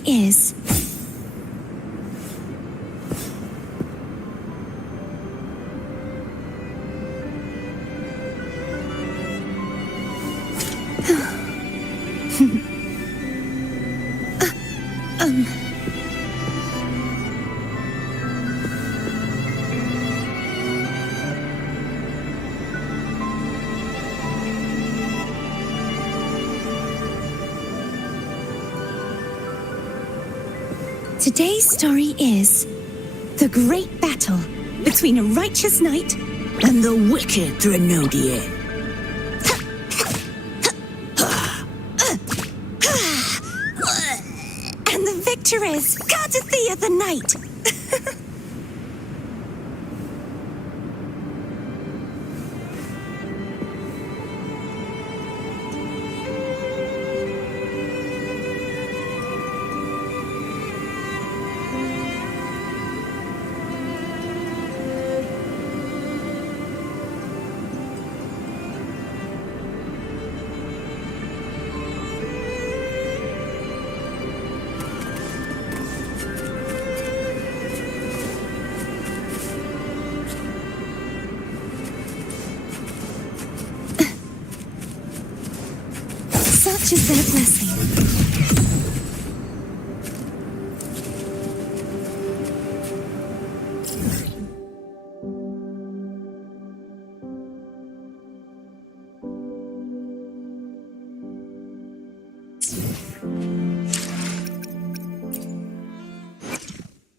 story is... Today's story is the great battle between a righteous knight and the wicked Threnodian. And the victor is Cardathea the Knight. Such is their blessing.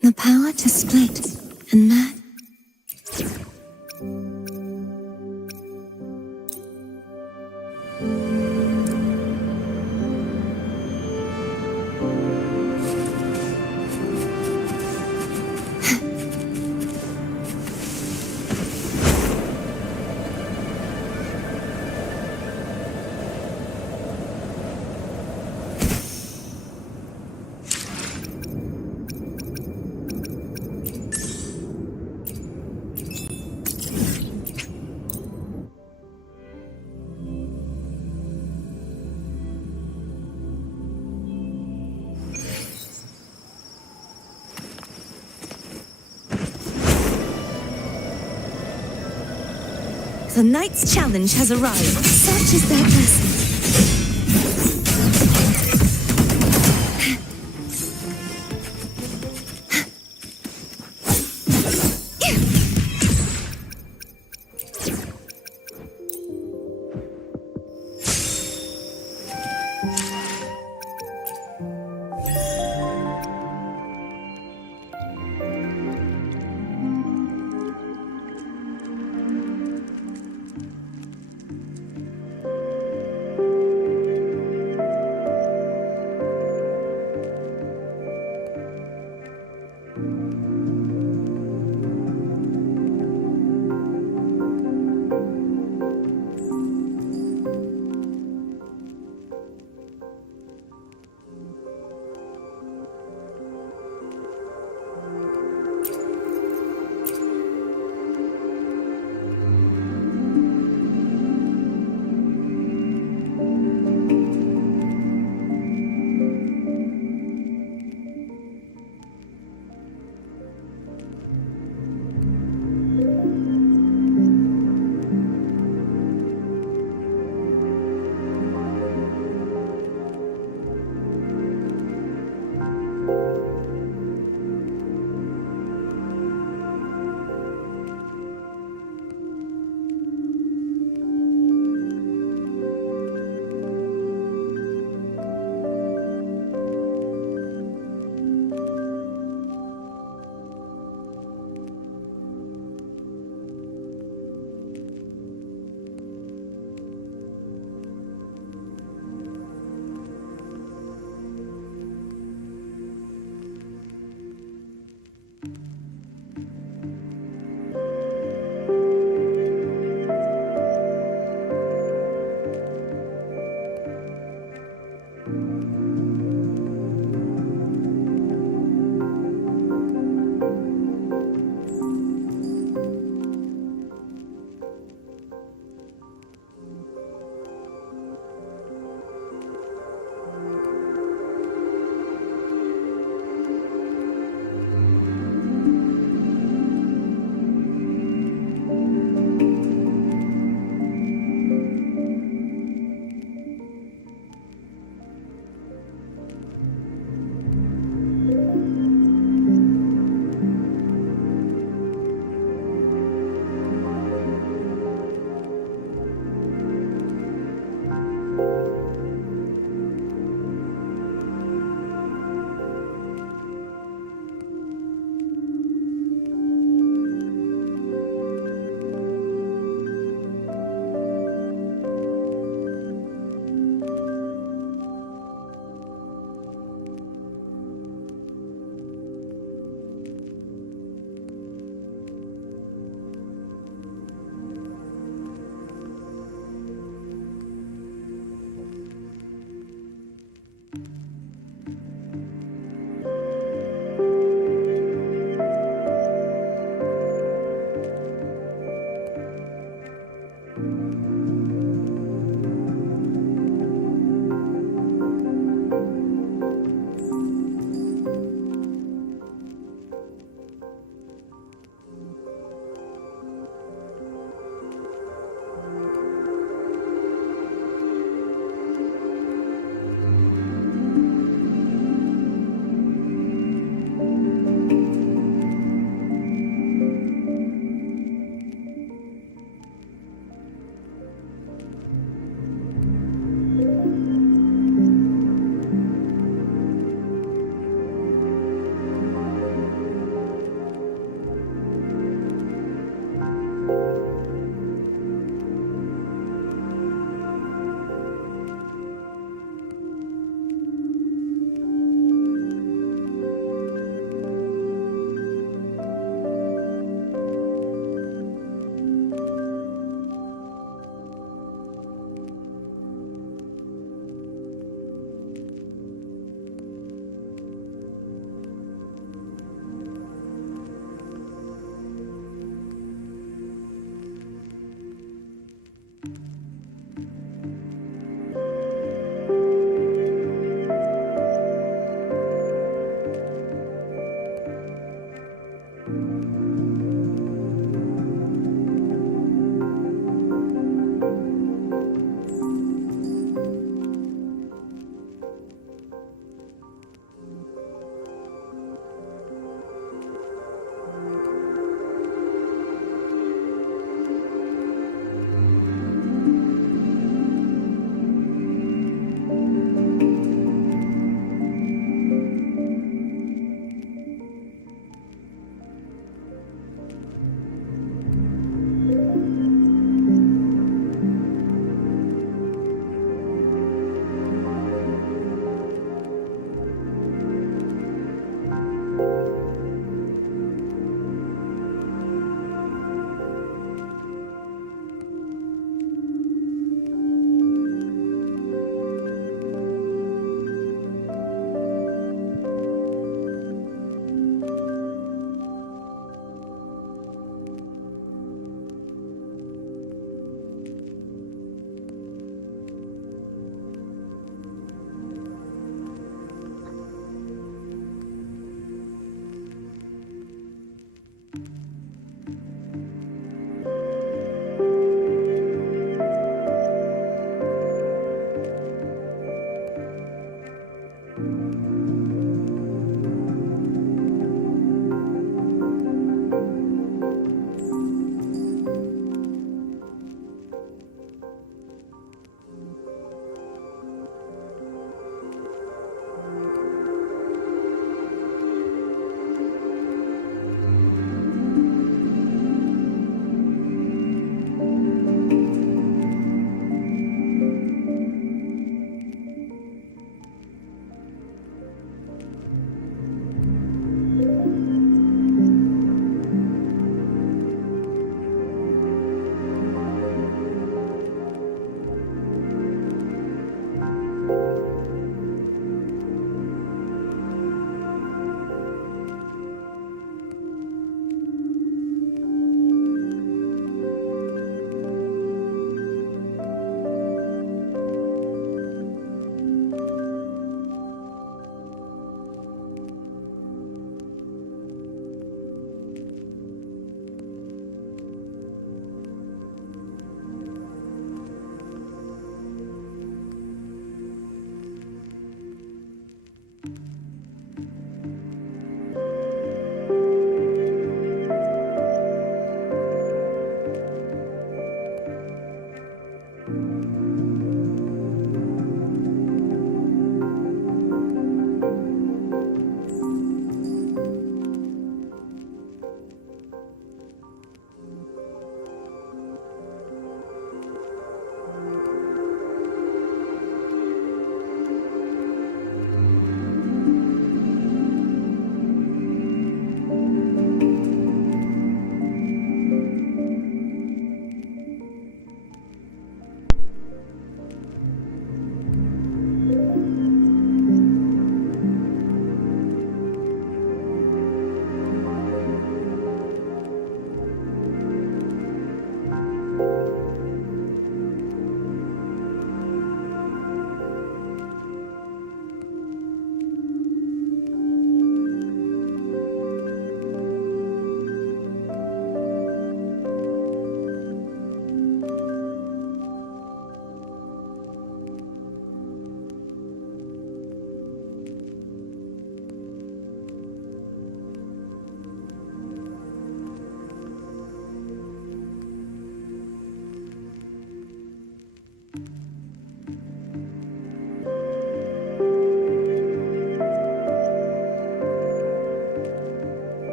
The power to split and match. The knight's challenge has arrived. Such is their blessing.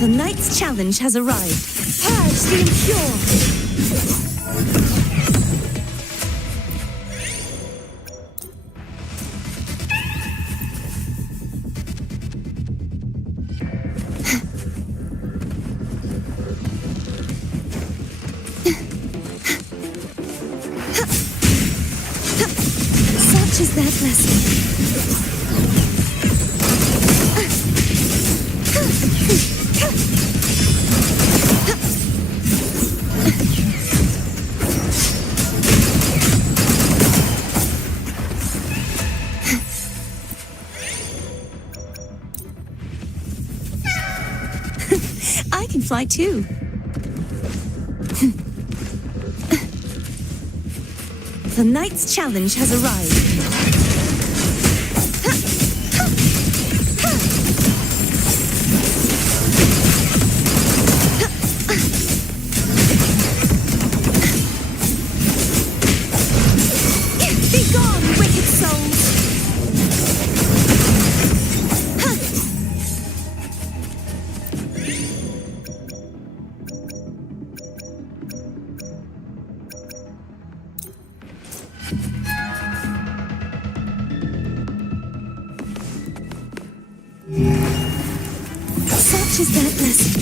The knight's challenge has arrived. Purge the impure! Such is their blessing. I can fly too. The knight's challenge has arrived. Be gone, wicked souls! Such is their blessing.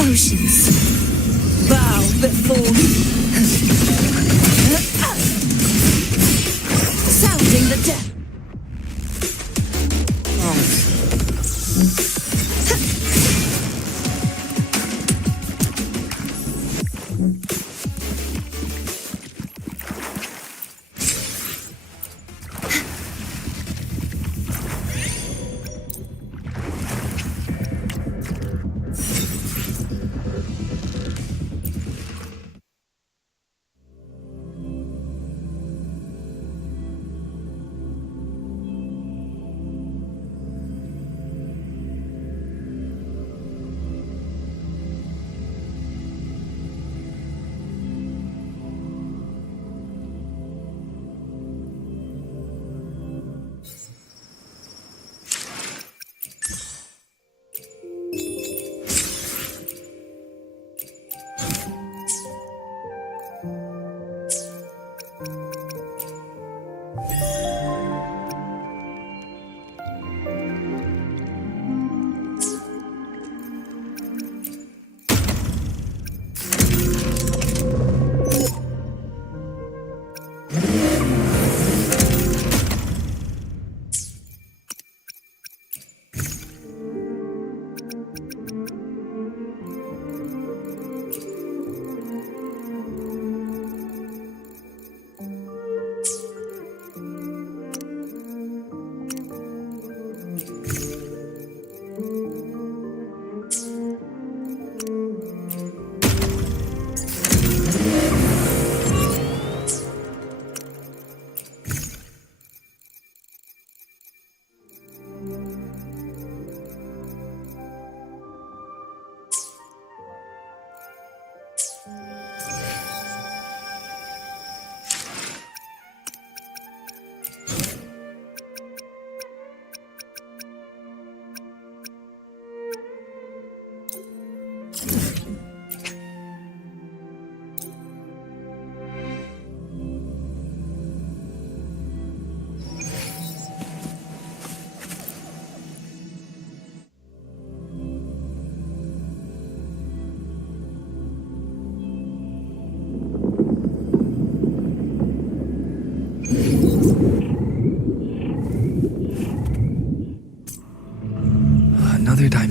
Oceans, bow before me. Sounding the depth.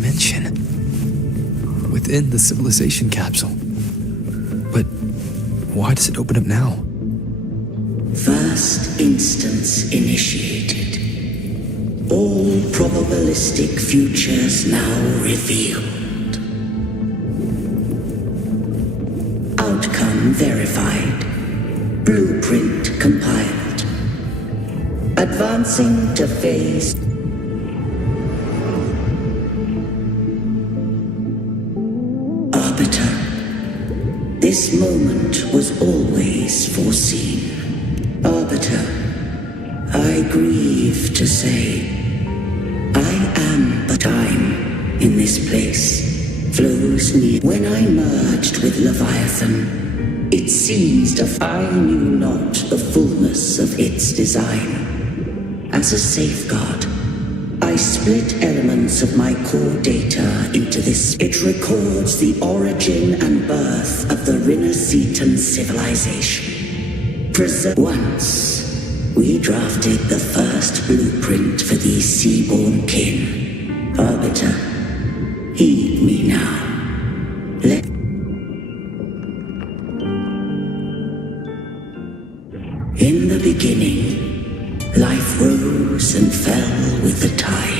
dimension within the civilization capsule. But why does it open up now? First instance initiated. All probabilistic futures now revealed. Outcome verified. Blueprint compiled. Advancing to phase. Arbiter. This moment was always foreseen. Arbiter, I grieve to say, I am but time in this place flows near. When I merged with Leviathan, it seized I knew not the fullness of its design. As a safeguard, I split elements of my core data into this. It records the origin and birth of the Rinnesetan civilization. Once, we drafted the first blueprint for these seaborn kin. Arbiter, heed me now. In the beginning, life rose and fell with the tide.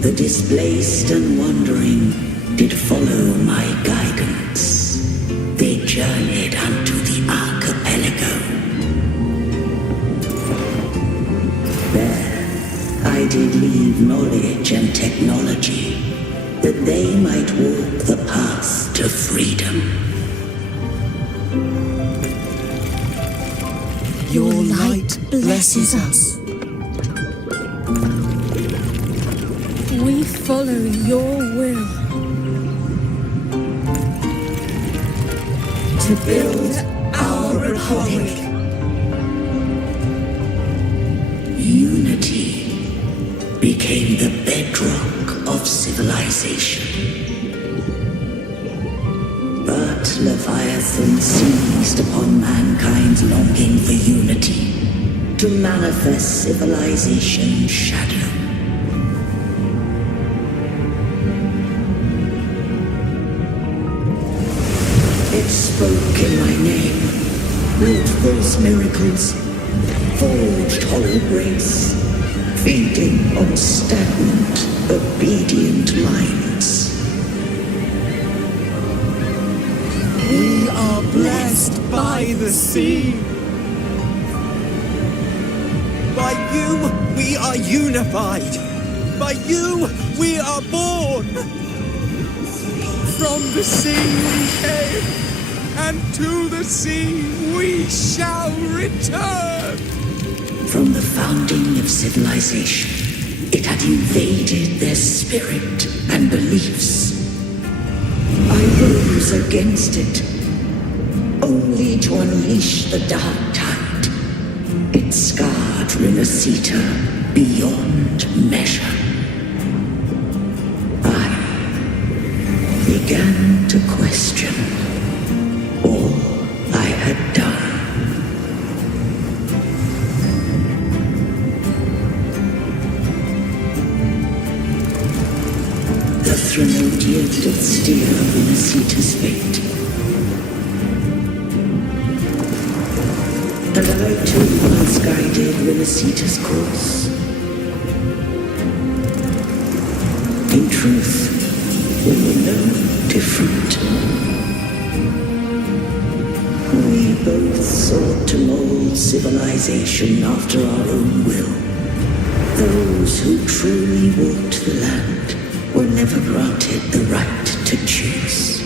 The displaced and wandering did follow my guidance. They journeyed unto the archipelago. There, I did leave knowledge and technology, that they might walk the path to freedom. Your light blesses us. We follow your will. To build our republic. Unity became the bedrock of civilization. But Leviathan seized upon mankind's longing for unity to manifest civilization's shadow. It spoke in my name, wrought false miracles, forged hollow grace, feeding on stagnant, obedient minds. We are blessed by the sea. By you, we are unified. By you, we are born. From the sea we came, and to the sea we shall return. From the founding of civilization, it had invaded their spirit and beliefs. I rose against it, only to unleash the dark tide. It scarred Rinneseta beyond measure. Began to question all I had done. The Threnodian did steer Rinneseta's fate. And I too once guided Rinneseta's course. In truth, we were no different. We both sought to mold civilization after our own will. Those who truly walked the land were never granted the right to choose.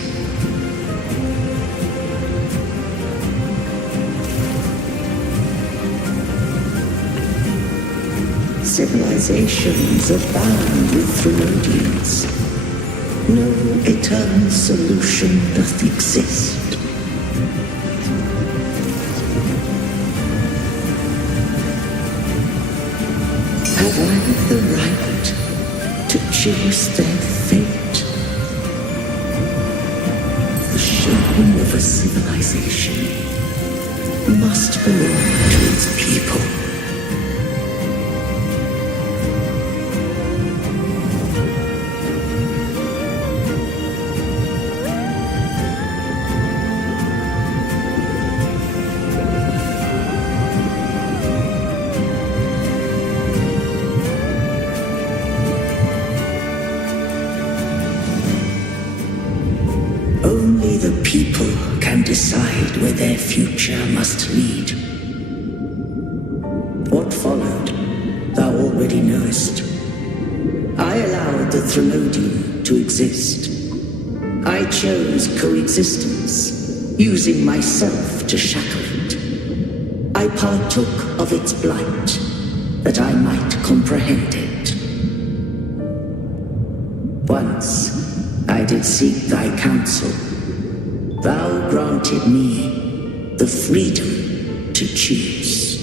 Civilizations abound with Threnodians. No eternal solution doth exist. Have I the right to choose their fate? The shape origin of a civilization must belong to its people. Only the people can decide where their future must lead. What followed, thou already knowest. I allowed the Threnodian to exist. I chose coexistence, using myself to shackle it. I partook of its blight, that I might comprehend it. Once, I did seek thy counsel. Thou granted me the freedom to choose.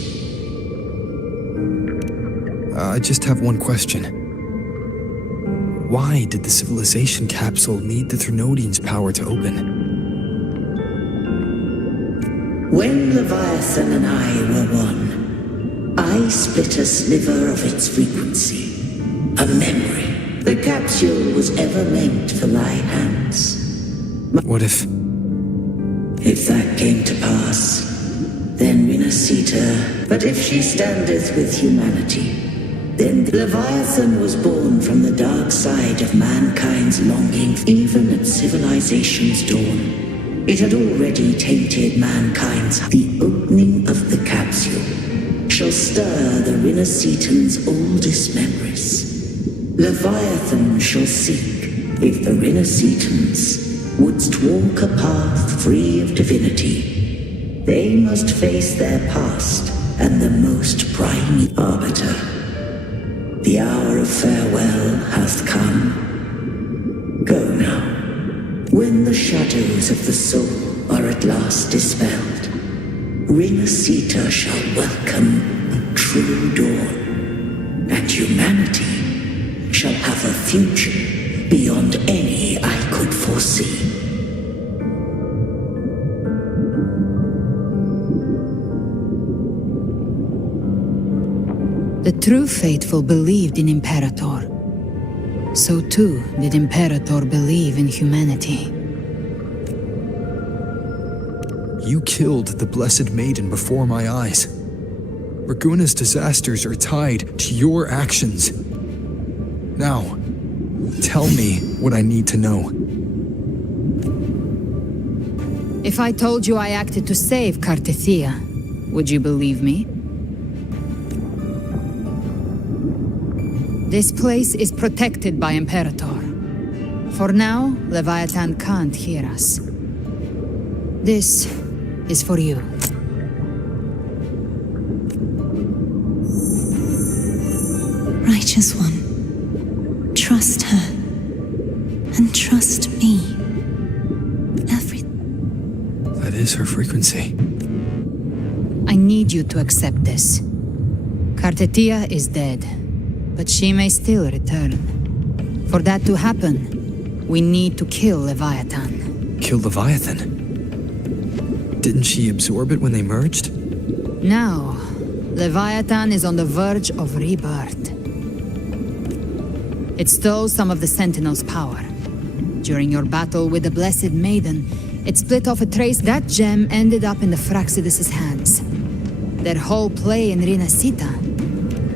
I just have one question. Why did the civilization capsule need the Threnodian's power to open? When Leviathan and I were one, I split a sliver of its frequency, a memory. The capsule was ever meant for thy hands. What if... If that came to pass, then Rinasita. But if she standeth with humanity, then Leviathan was born from the dark side of mankind's longing. Even at civilization's dawn, it had already tainted mankind's. The opening of the capsule shall stir the Rinasitan's oldest memories. Leviathan shall seek if the Rinasitans wouldst walk a path free of divinity. They must face their past and the most prime arbiter. The hour of farewell hath come. Go now. When the shadows of the soul are at last dispelled, Rinasita shall welcome a true dawn, and humanity shall have a future beyond any I could foresee. The true faithful believed in Imperator. So too did Imperator believe in humanity. You killed the Blessed Maiden before my eyes. Raguna's disasters are tied to your actions. Now, tell me what I need to know. If I told you I acted to save Cartethia, would you believe me? This place is protected by Imperator. For now, Leviathan can't hear us. This is for you. Righteous One, trust her. And trust me. That is her frequency. I need you to accept this. Cartethia is dead, but she may still return. For that to happen, we need to kill Leviathan. Kill Leviathan? Didn't she absorb it when they merged? Now, Leviathan is on the verge of rebirth. It stole some of the Sentinel's power. During your battle with the Blessed Maiden, it split off a trace. That gem ended up in the Fraxidus' hands. Their whole play in Rinasita.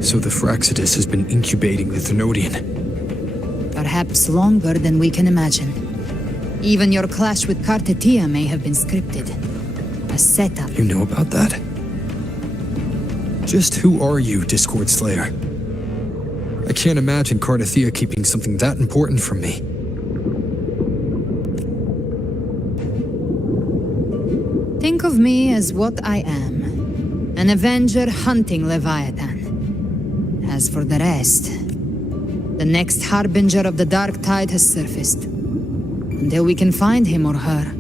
So the Fraxidus has been incubating the Threnodian. Perhaps longer than we can imagine. Even your clash with Cartethia may have been scripted. A setup. You know about that? Just who are you, Discord Slayer? I can't imagine Cartethia keeping something that important from me. Think of me as what I am. An Avenger hunting Leviathan. As for the rest, the next Harbinger of the Dark Tide has surfaced. Until we can find him or her,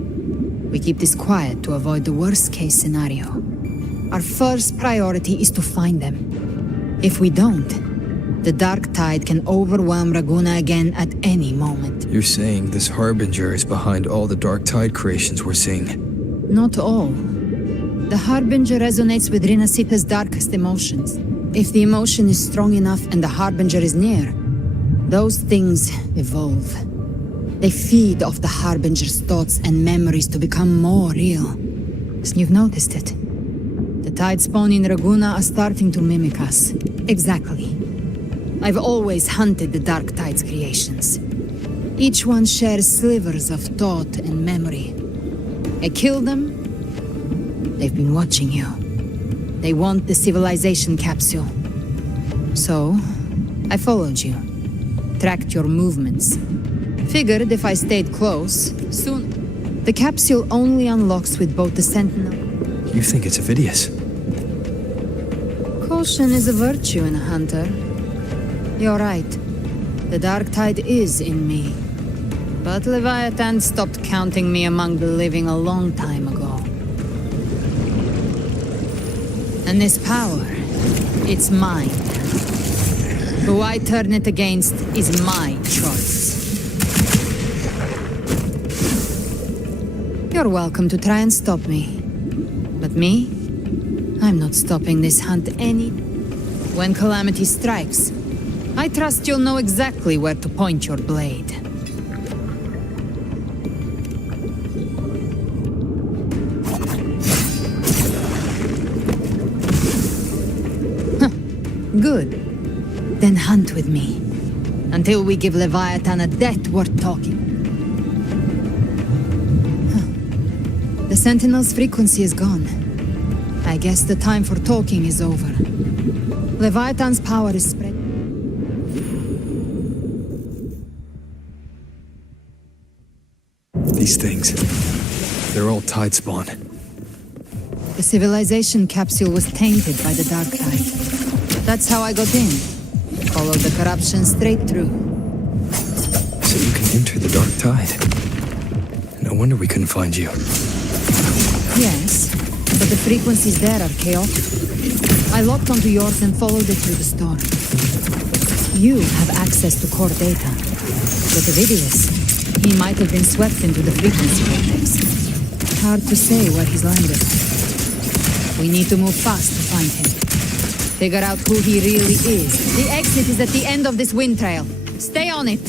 we keep this quiet to avoid the worst-case scenario. Our first priority is to find them. If we don't, The dark tide can overwhelm Raguna again at any moment. You're saying this Harbinger is behind all the dark tide creations we're seeing? Not all. The Harbinger resonates with Rinasita's darkest emotions. If the emotion is strong enough and the Harbinger is near, those things evolve. They feed off the Harbinger's thoughts and memories to become more real. You've noticed it. The tide spawn in Raguna are starting to mimic us. Exactly. I've always hunted the dark tide's creations. Each one shares slivers of thought and memory. I killed them. They've been watching you. They want the civilization capsule. So, I followed you. Tracked your movements. Figured if I stayed close, soon... The capsule only unlocks with both the Sentinel... You think it's Avidius? Caution is a virtue in a hunter. You're right. The dark tide is in me. But Leviathan stopped counting me among the living a long time ago. And this power, it's mine. Who I turn it against is my choice. You're welcome to try and stop me. But me? I'm not stopping this hunt any... When calamity strikes, I trust you'll know exactly where to point your blade. Good. Then hunt with me. Until we give Leviathan a death worth talking. The Sentinel's frequency is gone. I guess the time for talking is over. Leviathan's power is spread. These things, they're all tide spawn. The civilization capsule was tainted by the dark tide. That's how I got in. Followed the corruption straight through. So you can enter the dark tide. No wonder we couldn't find you. Yes, but the frequencies there are chaotic. I locked onto yours and followed it through the storm. You have access to core data. But Avidius, he might have been swept into the frequency vortex. Hard to say where he's landed. We need to move fast to find him. Figure out who he really is. The exit is at the end of this wind trail. Stay on it.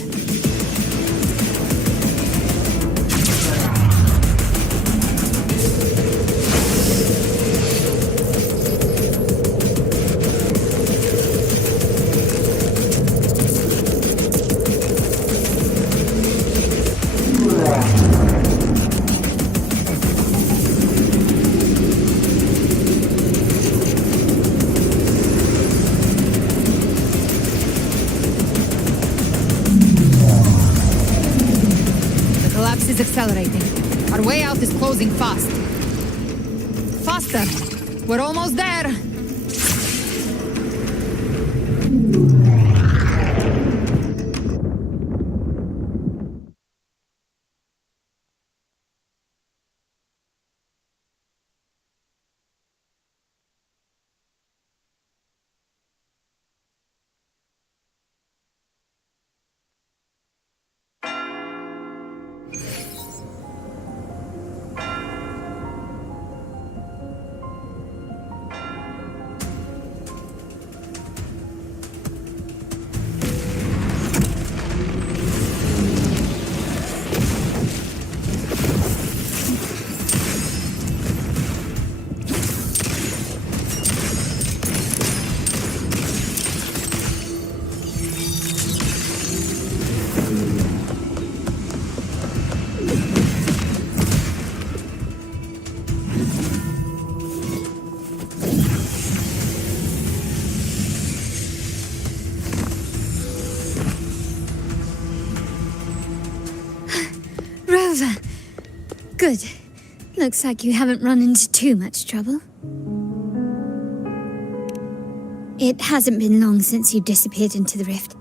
Is accelerating. Our way out is closing fast. Faster! We're almost there! Good. Looks like you haven't run into too much trouble. It hasn't been long since you disappeared into the rift.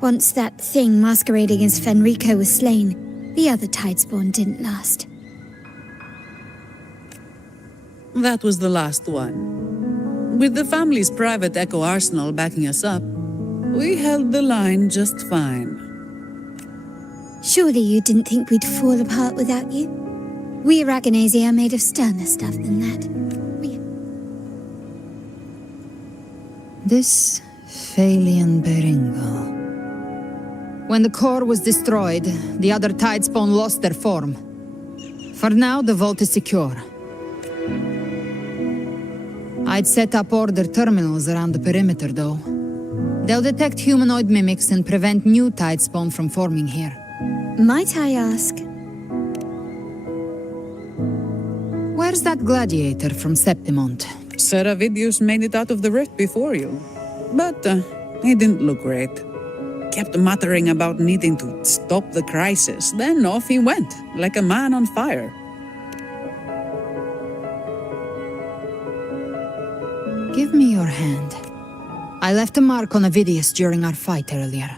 Once that thing masquerading as Fenrico was slain, the other Tidespawn didn't last. That was the last one. With the family's private echo arsenal backing us up, We held the line just fine. Surely you didn't think we'd fall apart without you? We Aragonese are made of sterner stuff than that. This Phalian Beringal. When the core was destroyed, the other Tidespawn lost their form. For now, the vault is secure. I'd set up order terminals around the perimeter, though. They'll detect humanoid mimics and prevent new Tidespawn from forming here. Might I ask? Where's that gladiator from Septimont? Seravidius made it out of the rift before you. But he didn't look great. Kept muttering about needing to stop the crisis. Then off he went, like a man on fire. Give me your hand. I left a mark on Avidius during our fight earlier.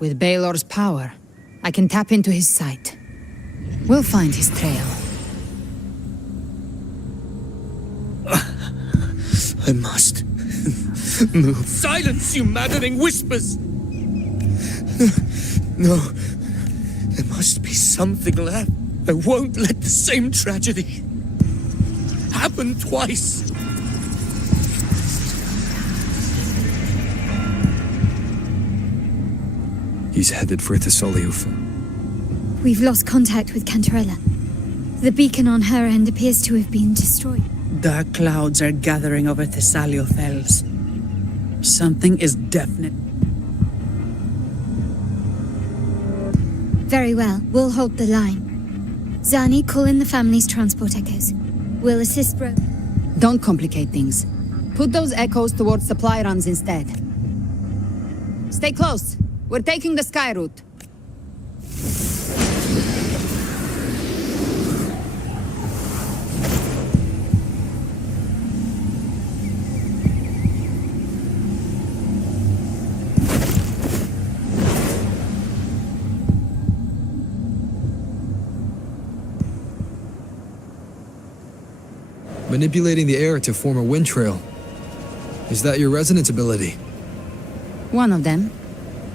With Baelor's power, I can tap into his sight. We'll find his trail. I must move. Silence, you maddening whispers! No, there must be something left. I won't let the same tragedy happen twice. He's headed for Thessaliuf. We've lost contact with Cantarella. The beacon on her end appears to have been destroyed. Dark clouds are gathering over Thessalio Fells. Something is definite. Very well, we'll hold the line. Zani, call in the family's transport echoes. We'll assist Don't complicate things. Put those echoes towards supply runs instead. Stay close. We're taking the sky route. Manipulating the air to form a wind trail. Is that your resonance ability? One of them.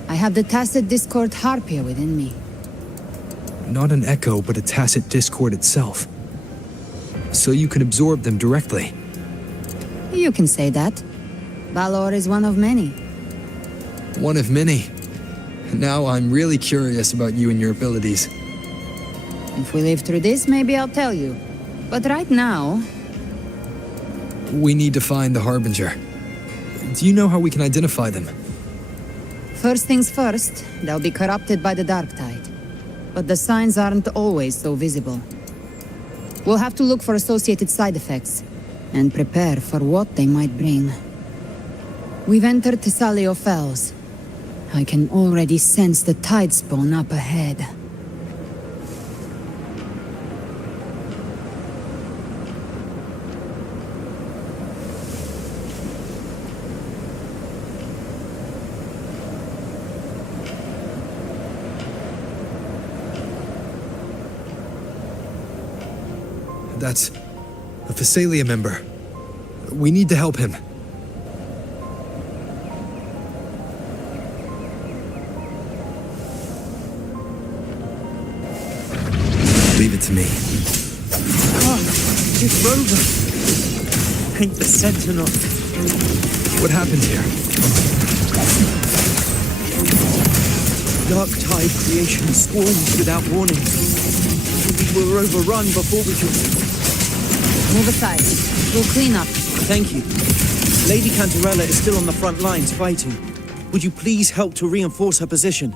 I have the tacit discord harpia within me. Not an echo, but a tacit discord itself. So you can absorb them directly. You can say that. Balor is one of many. One of many. Now I'm really curious about you and your abilities. If we live through this, maybe I'll tell you. But right now... We need to find the Harbinger. Do you know how we can identify them? First things first, they'll be corrupted by the dark tide. But the signs aren't always so visible. We'll have to look for associated side effects, and prepare for what they might bring. We've entered Thessalio Fells. I can already sense the Tidespawn up ahead. That's a Thessalia member. We need to help him. Leave it to me. It's Rover. Ain't the Sentinel. What happened here? Dark tide creation swarms without warning. We were overrun before we could... Move aside. We'll clean up. Thank you. Lady Cantarella is still on the front lines fighting. Would you please help to reinforce her position?